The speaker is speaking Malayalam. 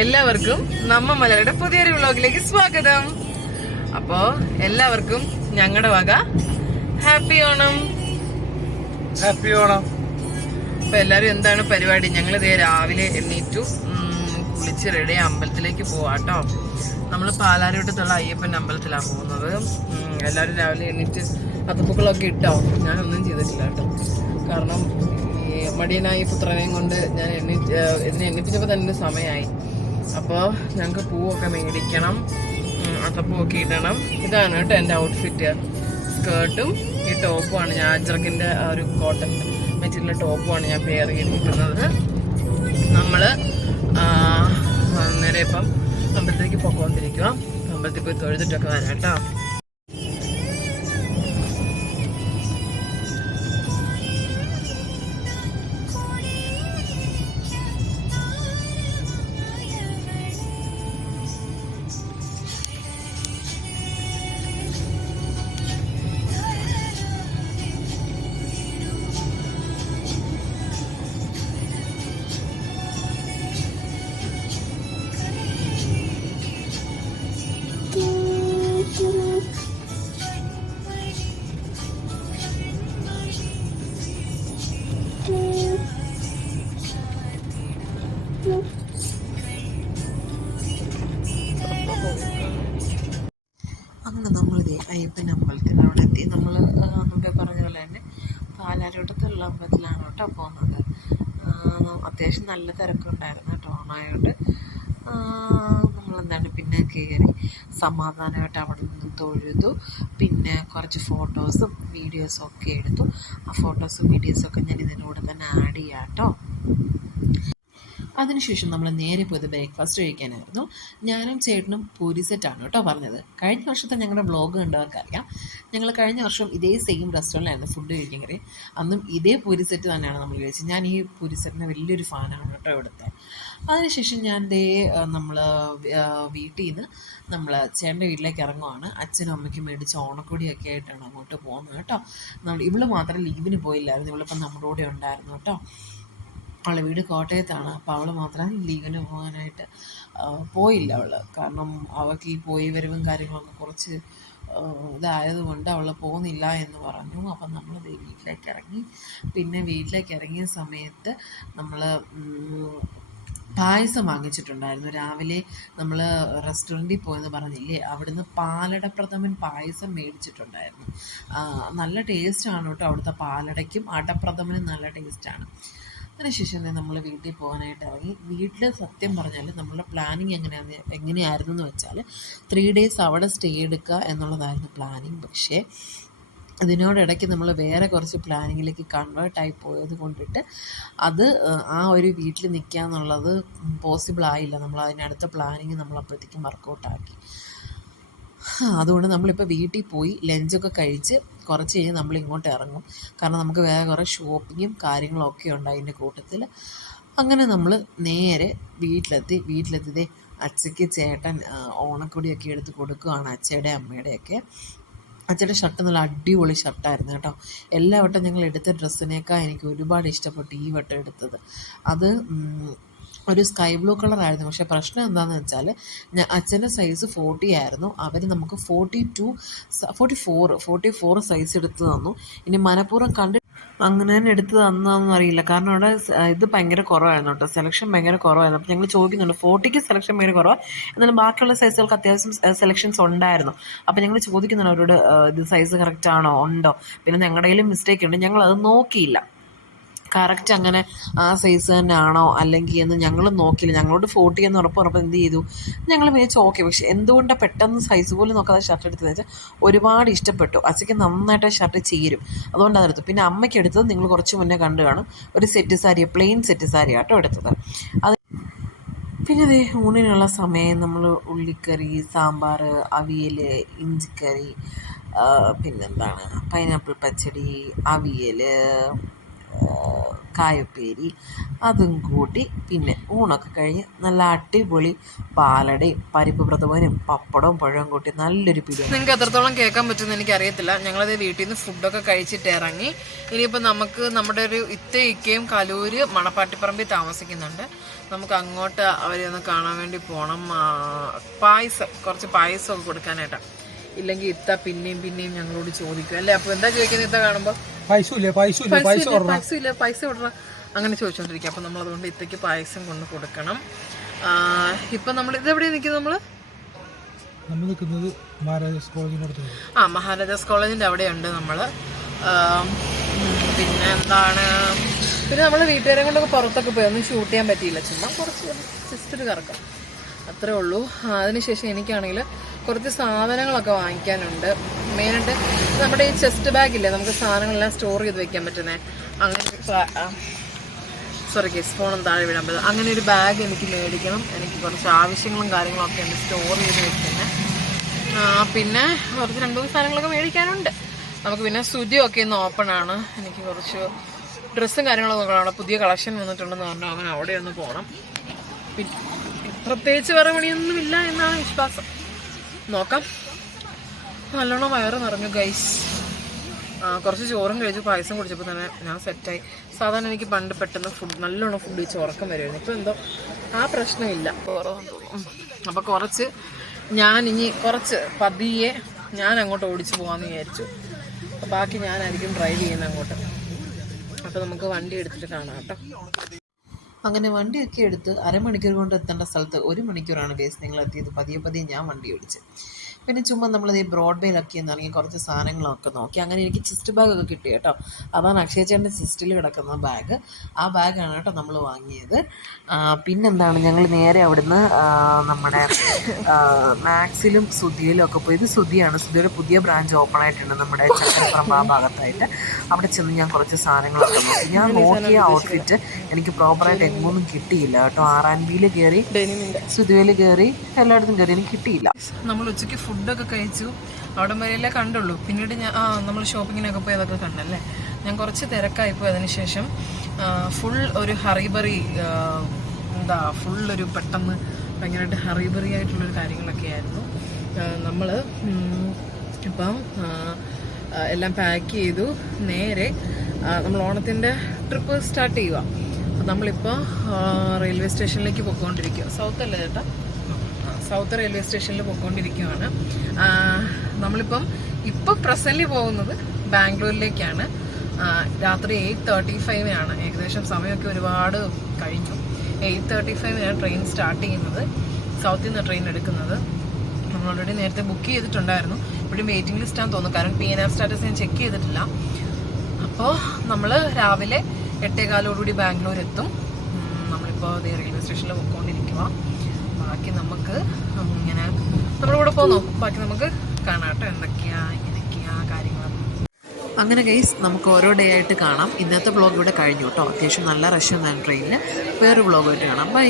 എല്ലാവർക്കും നമ്മ മലയാളിയുടെ പുതിയൊരു വ്ലോഗിലേക്ക് സ്വാഗതം. അപ്പോ എല്ലാവർക്കും ഞങ്ങളുടെ വക ഹാപ്പി ഓണം. ഹാപ്പി ഓണം. അപ്പൊ എല്ലാരും എന്താണ് പരിപാടി? ഞങ്ങൾ ഇതേ രാവിലെ എണ്ണീറ്റു, കുളിച്ച് റെഡി അമ്പലത്തിലേക്ക് പോവാട്ടോ. നമ്മൾ പാലാരിവട്ടത്തുള്ള അയ്യപ്പൻ അമ്പലത്തിലാണ് പോകുന്നത്. എല്ലാവരും രാവിലെ എണ്ണീറ്റ് അത്തപ്പൂക്കളൊക്കെ ഇട്ടോ. ഞാനൊന്നും ചെയ്തിട്ടില്ല കേട്ടോ. കാരണം ഈ മടിയനായി പുത്രനെയും കൊണ്ട് ഞാൻ ഇതിനെ എണ്ണിപ്പിച്ചപ്പോൾ തന്നെ സമയമായി. അപ്പോൾ ഞങ്ങൾക്ക് പൂവൊക്കെ മേടിക്കണം, അത്തപ്പൂവൊക്കെ ഇടണം. ഇതാണ് കേട്ടോ എൻ്റെ ഔട്ട്ഫിറ്റ്. സ്കേർട്ടും ഈ ടോപ്പുമാണ്, ഞാൻ അജ്രക്കിൻ്റെ ഒരു കോട്ടൺ മെറ്റീരിയൽ ടോപ്പുമാണ് ഞാൻ പെയർ ചെയ്തിരിക്കുന്നത്. നമ്മൾ നേരെ ഇപ്പം അമ്പലത്തിലേക്ക് പോയിക്കൊണ്ടിരിക്കുക. അമ്പലത്തിൽ പോയി തൊഴുതിട്ടൊക്കെ വരാം കേട്ടോ. അങ്ങനെ നമ്മളിത് അയ്യപ്പൻ അമ്പലത്തിൽ അവിടെ എത്തി. നമ്മൾ മുമ്പേ പറഞ്ഞ പോലെ തന്നെ പാലാരിവട്ടത്തുള്ള അമ്പലത്തിലാണ് കേട്ടോ പോകുന്നത്. അത്യാവശ്യം നല്ല തിരക്കുണ്ടായിരുന്നു കേട്ടോ ഓണമായതുകൊണ്ട്. നമ്മളെന്താണ് പിന്നെ കയറി സമാധാനമായിട്ട് അവിടെ നിന്ന് തൊഴുതു. പിന്നെ കുറച്ച് ഫോട്ടോസും വീഡിയോസും ഒക്കെ എടുത്തു. ആ ഫോട്ടോസും വീഡിയോസും ഞാൻ ഇതിൻ്റെ കൂടെ തന്നെ ആഡ് ചെയ്യാം കേട്ടോ. അതിനുശേഷം നമ്മൾ നേരെ പോയത് ബ്രേക്ക്ഫാസ്റ്റ് കഴിക്കാനായിരുന്നു. ഞാനും ചേട്ടനും പൂരി സെറ്റാണ് കേട്ടോ പറഞ്ഞത്. കഴിഞ്ഞ വർഷത്തെ ഞങ്ങളുടെ വ്ളോഗ് കണ്ടവർക്ക് അറിയാം, ഞങ്ങൾ കഴിഞ്ഞ വർഷം ഇതേ സെയിം റെസ്റ്റോറൻറ്റിലായിരുന്നു ഫുഡ് കഴിക്കാൻ കയറി. അന്നും ഇതേ പൂരി സെറ്റ് തന്നെയാണ് നമ്മൾ കഴിച്ചത്. ഞാൻ ഈ പൂരി സെറ്റിന് വലിയൊരു ഫാനാണ് കേട്ടോ ഇവിടുത്തെ. അതിനുശേഷം ഞാൻ നമ്മൾ വീട്ടിൽ നിന്ന് നമ്മൾ ചേട്ടൻ്റെ വീട്ടിലേക്ക് ഇറങ്ങുവാണ്. അച്ഛനും അമ്മയ്ക്കും മേടിച്ച ഓണക്കൊടിയൊക്കെ ആയിട്ടാണ് അങ്ങോട്ട് പോകുന്നത് കേട്ടോ. ഇവള് മാത്രം ലീവിന് പോയില്ലായിരുന്നു, ഇവളിപ്പം നമ്മുടെ കൂടെ ഉണ്ടായിരുന്നു കേട്ടോ. അവളുടെ വീട് കോട്ടയത്താണ്. അപ്പോൾ അവൾ മാത്രം ലീവിന് പോകാനായിട്ട് പോയില്ല അവൾ. കാരണം അവൾക്ക് ഈ പോയി വരവും കാര്യങ്ങളൊക്കെ കുറച്ച് ഇതായതുകൊണ്ട് അവൾ പോകുന്നില്ല എന്ന് പറഞ്ഞു. അപ്പം നമ്മൾ വീട്ടിലേക്ക് ഇറങ്ങി. പിന്നെ വീട്ടിലേക്ക് ഇറങ്ങിയ സമയത്ത് നമ്മൾ പായസം വാങ്ങിച്ചിട്ടുണ്ടായിരുന്നു. രാവിലെ നമ്മൾ റെസ്റ്റോറൻറ്റിൽ പോയെന്ന് പറഞ്ഞില്ലേ, അവിടുന്ന് പാലടപ്രഥമൻ പായസം മേടിച്ചിട്ടുണ്ടായിരുന്നു. നല്ല ടേസ്റ്റാണ് കേട്ടോ അവിടുത്തെ പാലടയ്ക്കും അടപ്രഥമനും നല്ല ടേസ്റ്റാണ്. അതിനുശേഷം നമ്മൾ വീട്ടിൽ പോകാനായിട്ട് ഇറങ്ങി. വീട്ടിൽ സത്യം പറഞ്ഞാൽ നമ്മളുടെ പ്ലാനിങ് എങ്ങനെയായിരുന്നു എന്ന് വെച്ചാൽ 3 days അവിടെ സ്റ്റേ എടുക്കുക എന്നുള്ളതായിരുന്നു പ്ലാനിങ്. പക്ഷേ ഇതിനോടിടയ്ക്ക് നമ്മൾ വേറെ കുറച്ച് പ്ലാനിങ്ങിലേക്ക് കൺവേർട്ടായി പോയത് കൊണ്ടിട്ട് അത് ആ ഒരു വീട്ടിൽ നിൽക്കുക എന്നുള്ളത് പോസിബിൾ ആയില്ല. നമ്മൾ അതിനടുത്ത പ്ലാനിങ് നമ്മളപ്പോഴത്തേക്കും വർക്കൗട്ടാക്കി. അതുകൊണ്ട് നമ്മളിപ്പോൾ വീട്ടിൽ പോയി ലഞ്ചൊക്കെ കഴിച്ച് കുറച്ച് കഴിഞ്ഞ് നമ്മളിങ്ങോട്ട് ഇറങ്ങും. കാരണം നമുക്ക് വേറെ കുറേ ഷോപ്പിങ്ങും കാര്യങ്ങളൊക്കെ ഉണ്ട് അതിൻ്റെ കൂട്ടത്തിൽ. അങ്ങനെ നമ്മൾ നേരെ വീട്ടിലെത്തി അച്ഛയ്ക്ക് ചേട്ടൻ ഓണക്കൊടിയൊക്കെ എടുത്ത് കൊടുക്കുകയാണ്, അച്ഛയുടെ അമ്മയുടെയൊക്കെ. അച്ഛൻ്റെ ഷർട്ട് നല്ല അടിപൊളി ഷർട്ടായിരുന്നു കേട്ടോ. എല്ലാ വട്ടം ഞങ്ങൾ എടുത്ത ഡ്രസ്സിനേക്കാൾ എനിക്ക് ഒരുപാട് ഇഷ്ടപ്പെട്ടു ഈ വട്ടം എടുത്തത്. അത് ഒരു സ്കൈ ബ്ലൂ കളറായിരുന്നു. പക്ഷേ പ്രശ്നം എന്താണെന്ന് വെച്ചാൽ അച്ഛൻ്റെ സൈസ് 40 ആയിരുന്നു. അവർ നമുക്ക് 44 സൈസ് എടുത്ത് തന്നു. ഇനി മനഃപൂർവ്വം അങ്ങനെ തന്നെ എടുത്ത് തന്നതെന്ന് അറിയില്ല. കാരണം അവിടെ ഇത് ഭയങ്കര കുറവായിരുന്നു കേട്ടോ, സെലക്ഷൻ ഭയങ്കര കുറവായിരുന്നു. അപ്പോൾ ഞങ്ങൾ ചോദിക്കുന്നുണ്ട്, 40ക്ക് സെലക്ഷൻ ഭയങ്കര കുറവാണ്, എന്നാലും ബാക്കിയുള്ള സൈസുകൾക്ക് അത്യാവശ്യം സെലക്ഷൻസ് ഉണ്ടായിരുന്നു. അപ്പോൾ ഞങ്ങൾ ചോദിക്കുന്നുണ്ട് അവരോട്, ഇത് സൈസ് കറക്റ്റ് ആണോ, ഉണ്ടോ. പിന്നെ ഞങ്ങളുടെ കയ്യിലും മിസ്റ്റേക്ക് ഉണ്ട്, ഞങ്ങളത് നോക്കിയില്ല. കറക്റ്റ് അങ്ങനെ ആ സൈസ് തന്നെ ആണോ അല്ലെങ്കിൽ എന്ന് ഞങ്ങൾ നോക്കിയില്ല. ഞങ്ങളോട് 40 എന്ന് ഉറപ്പ് എന്ത് ചെയ്തു, ഞങ്ങൾ വിചാരിച്ചു ഓക്കെ. പക്ഷെ എന്തുകൊണ്ടാണ് പെട്ടെന്ന് സൈസ് പോലും നോക്കാതെ ഷർട്ട് എടുത്തതെന്ന് വെച്ചാൽ ഒരുപാട് ഇഷ്ടപ്പെട്ടു. അച്ഛയ്ക്ക് നന്നായിട്ട് ഷർട്ട് ചേരും, അതുകൊണ്ട് അതെടുത്തു. പിന്നെ അമ്മയ്ക്ക് എടുത്തത് നിങ്ങൾ കുറച്ച് മുന്നേ കണ്ടു കാണും, ഒരു set sari, plain set sari ആട്ടോ എടുത്തത്. അത് പിന്നെ ഊണിനുള്ള സമയം നമ്മൾ ഉള്ളിക്കറി, സാമ്പാർ, അവിയൽ, ഇഞ്ചിക്കറി, പിന്നെന്താണ് പൈനാപ്പിൾ പച്ചടി, അവിയൽ, കായപ്പേരി അതും കൂട്ടി പിന്നെ ഊണൊക്കെ കഴിഞ്ഞ് നല്ല അടിപൊളി പാലടയും പരിപ്പ് പ്രഥമനും പപ്പടവും പഴവും കൂട്ടി നല്ലൊരു പിടി. നിങ്ങൾക്ക് എത്രത്തോളം കേൾക്കാൻ പറ്റുമെന്ന് എനിക്കറിയത്തില്ല. ഞങ്ങളത് വീട്ടിൽ നിന്ന് ഫുഡൊക്കെ കഴിച്ചിട്ട് ഇറങ്ങി. ഇനിയിപ്പോൾ നമുക്ക് നമ്മുടെ ഒരു ഇക്കയും കലൂര് മണപ്പാട്ടിപ്പറമ്പിൽ താമസിക്കുന്നുണ്ട്. നമുക്ക് അങ്ങോട്ട് അവരെ ഒന്ന് കാണാൻ വേണ്ടി പോകണം. കുറച്ച് പായസമൊക്കെ കൊടുക്കാനായിട്ടാണ്. ഇല്ലെങ്കിൽ ഇത്ത പിന്നെയും ഞങ്ങളോട് ചോദിക്കും അല്ലേ? അപ്പോൾ എന്താ ചോദിക്കുന്നത് ഇത്ത കാണുമ്പോൾ? പൈസ വിടണം അങ്ങനെ ചോദിച്ചോണ്ടിരിക്കും. അപ്പം നമ്മളതുകൊണ്ട് ഇത്തയ്ക്ക് പായസം കൊണ്ട് കൊടുക്കണം. ഇപ്പം നമ്മൾ ഇതെവിടെയാണ് നിൽക്കുന്നത്? നമ്മൾ നിൽക്കുന്നത് മഹാരാജാസ് കോളേജിൻ്റെ അവിടെയുണ്ട് നമ്മൾ. പിന്നെ എന്താണ്, പിന്നെ നമ്മൾ വീട്ടുകാരെ കൊണ്ടൊക്കെ പുറത്തൊക്കെ പോയി ഒന്നും ഷൂട്ട് ചെയ്യാൻ പറ്റിയില്ല. ചുമ്മാ കുറച്ച് ജസ്റ്റ് ഒരു കറക്കം അത്രേ ഉള്ളൂ. അതിനുശേഷം എനിക്കാണെങ്കിൽ കുറച്ച് സാധനങ്ങളൊക്കെ വാങ്ങിക്കാനുണ്ട്. മെയിനായിട്ട് നമ്മുടെ ഈ ചെസ്റ്റ് ബാഗില്ലേ, നമുക്ക് സാധനങ്ങളെല്ലാം സ്റ്റോർ ചെയ്ത് വെക്കാൻ പറ്റുന്നത്, അങ്ങനെ ഫോണും താഴെ വിടാൻ പറ്റും. അങ്ങനെ ഒരു ബാഗ് എനിക്ക് മേടിക്കണം. എനിക്ക് കുറച്ച് ആവശ്യങ്ങളും കാര്യങ്ങളൊക്കെ ഉണ്ട് സ്റ്റോർ ചെയ്ത് വെക്കുന്നത്. പിന്നെ കുറച്ച് 2-3 സാധനങ്ങളൊക്കെ മേടിക്കാനുണ്ട് നമുക്ക്. പിന്നെ സ്റ്റുഡിയോ ഒക്കെ ഇന്ന് ഓപ്പൺ ആണ്. എനിക്ക് കുറച്ച് ഡ്രസ്സും കാര്യങ്ങളൊക്കെ നോക്കണം. അവിടെ പുതിയ കളക്ഷൻ വന്നിട്ടുണ്ടെന്ന് പറഞ്ഞാൽ അങ്ങനെ അവിടെ ഒന്ന് പോകണം. പ്രത്യേകിച്ച് വേറെ പണിയൊന്നുമില്ല എന്നാണ് വിശ്വാസം. നോക്കാം. നല്ലോണം വയറ് നിറഞ്ഞു ഗൈസ്. കുറച്ച് ചോറും കഴിച്ചു, പായസം കുടിച്ചപ്പോൾ തന്നെ ഞാൻ സെറ്റായി. സാധാരണ എനിക്ക് പണ്ട് പെട്ടെന്ന് നല്ലോണം ഫുഡ് കഴിച്ച് ഉറക്കം വരുമായിരുന്നു. ഇപ്പോൾ എന്തോ ആ പ്രശ്നമില്ല. അപ്പോൾ കുറച്ച് പതിയെ ഞാൻ അങ്ങോട്ട് ഓടിച്ചു പോകാമെന്ന് വിചാരിച്ചു. ബാക്കി ഞാനായിരിക്കും ഡ്രൈവ് ചെയ്യുന്നത് അങ്ങോട്ട്. അപ്പോൾ നമുക്ക് വണ്ടി എടുത്തിട്ട് കാണാം കേട്ടോ. അങ്ങനെ വണ്ടിയൊക്കെ എടുത്ത് അരമണിക്കൂർ കൊണ്ട് എത്തേണ്ട സ്ഥലത്ത് 1 മണിക്കൂറാണ് നിങ്ങൾ എത്തിയത്. പതിയെ ഞാൻ വണ്ടി ഓടിച്ച്. പിന്നെ ചുമ്മാ നമ്മളത് ഈ ബ്രോഡ്വേയിലൊക്കെ ഇറങ്ങി കുറച്ച് സാധനങ്ങളൊക്കെ നോക്കി. അങ്ങനെ എനിക്ക് ചെസ്റ്റ് ബാഗൊക്കെ കിട്ടി കേട്ടോ. അതാണ് അക്ഷയ ചേട്ടൻ്റെ ചെസ്റ്റിൽ കിടക്കുന്ന ബാഗ്. ആ ബാഗാണ് കേട്ടോ നമ്മൾ വാങ്ങിയത്. പിന്നെന്താണ്, ഞങ്ങൾ നേരെ അവിടുന്ന് നമ്മുടെ മാക്സിലും സുധിയിലും ഒക്കെ പോയി. ഇത് സുധിയാണ്. സുധിയുടെ പുതിയ ബ്രാഞ്ച് ഓപ്പൺ ആയിട്ടുണ്ട് നമ്മുടെ ചക്കരപ്പുറം ആ ഭാഗത്തായിട്ട്. അവിടെ ചെന്ന് ഞാൻ കുറച്ച് സാധനങ്ങളൊക്കെ നോക്കി. ഞാൻ നോക്കിയ ഔട്ട്ഫിറ്റ് എനിക്ക് പ്രോപ്പറായിട്ട് എങ്ങൊന്നും കിട്ടിയില്ല കേട്ടോ. R&Bയിൽ കയറി, സുധിയിൽ കയറി, എല്ലായിടത്തും കയറി, എനിക്ക് കിട്ടിയില്ല. നമ്മൾ ഉച്ചയ്ക്ക് ഫുഡൊക്കെ കഴിച്ചു. അവിടെ വരെയല്ലേ കണ്ടുള്ളൂ. പിന്നീട് നമ്മൾ ഷോപ്പിങ്ങിനൊക്കെ പോയി അതൊക്കെ കണ്ടല്ലേ. ഞാൻ കുറച്ച് തിരക്കായിപ്പോയി. അതിനുശേഷം ഫുൾ ഒരു ഹറിബറി, ഫുള്ളൊരു പെട്ടെന്ന് ഭയങ്കരമായിട്ട് ഹറിബറി ആയിട്ടുള്ളൊരു കാര്യങ്ങളൊക്കെ ആയിരുന്നു. നമ്മൾ ഇപ്പം എല്ലാം പാക്ക് ചെയ്തു. നേരെ നമ്മൾ ഓണത്തിൻ്റെ ട്രിപ്പ് സ്റ്റാർട്ട് ചെയ്യുക. അപ്പം നമ്മളിപ്പോൾ റെയിൽവേ സ്റ്റേഷനിലേക്ക് പോയിക്കൊണ്ടിരിക്കുക. സൗത്ത് അല്ലേ ചേട്ടാ? സൗത്ത് റെയിൽവേ സ്റ്റേഷനിൽ പോയിക്കൊണ്ടിരിക്കുകയാണ്. നമ്മളിപ്പം പ്രസൻ്റ്ലി പോകുന്നത് ബാംഗ്ലൂരിലേക്കാണ്. രാത്രി 8:35 ഏകദേശം. സമയമൊക്കെ ഒരുപാട് കഴിഞ്ഞു. 8:35 ട്രെയിൻ സ്റ്റാർട്ട് ചെയ്യുന്നത്. സൗത്തിൽ നിന്ന് ട്രെയിൻ എടുക്കുന്നത്. നമ്മൾ ഓൾറെഡി നേരത്തെ ബുക്ക് ചെയ്തിട്ടുണ്ടായിരുന്നു. ഇവിടെയും വെയിറ്റിംഗ് ലിസ്റ്റാന്ന് തോന്നുന്നു. കാരണം PNR സ്റ്റാറ്റസ് ഞാൻ ചെക്ക് ചെയ്തിട്ടില്ല. അപ്പോൾ നമ്മൾ രാവിലെ 8:15 ബാംഗ്ലൂർ എത്തും. നമ്മളിപ്പോൾ റെയിൽവേ സ്റ്റേഷനിൽ പോയിക്കൊണ്ടിരിക്കുക. ബാക്കി നമുക്ക് ഇങ്ങനെ നമ്മളിവിടെ പോന്നോ, ബാക്കി നമുക്ക് കാണാട്ടോ എന്തൊക്കെയാ കാര്യങ്ങൾ. അങ്ങനെ ഗൈസ്, നമുക്ക് ഓരോ ഡേ ആയിട്ട് കാണാം. ഇന്നത്തെ വ്ളോഗ് ഇവിടെ കഴിഞ്ഞു കേട്ടോ. അത്യാവശ്യം നല്ല റഷ് ഒന്നാണ് ട്രെയിനിൽ. വേറൊരു വ്ളോഗായിട്ട് കാണാം. ബൈ.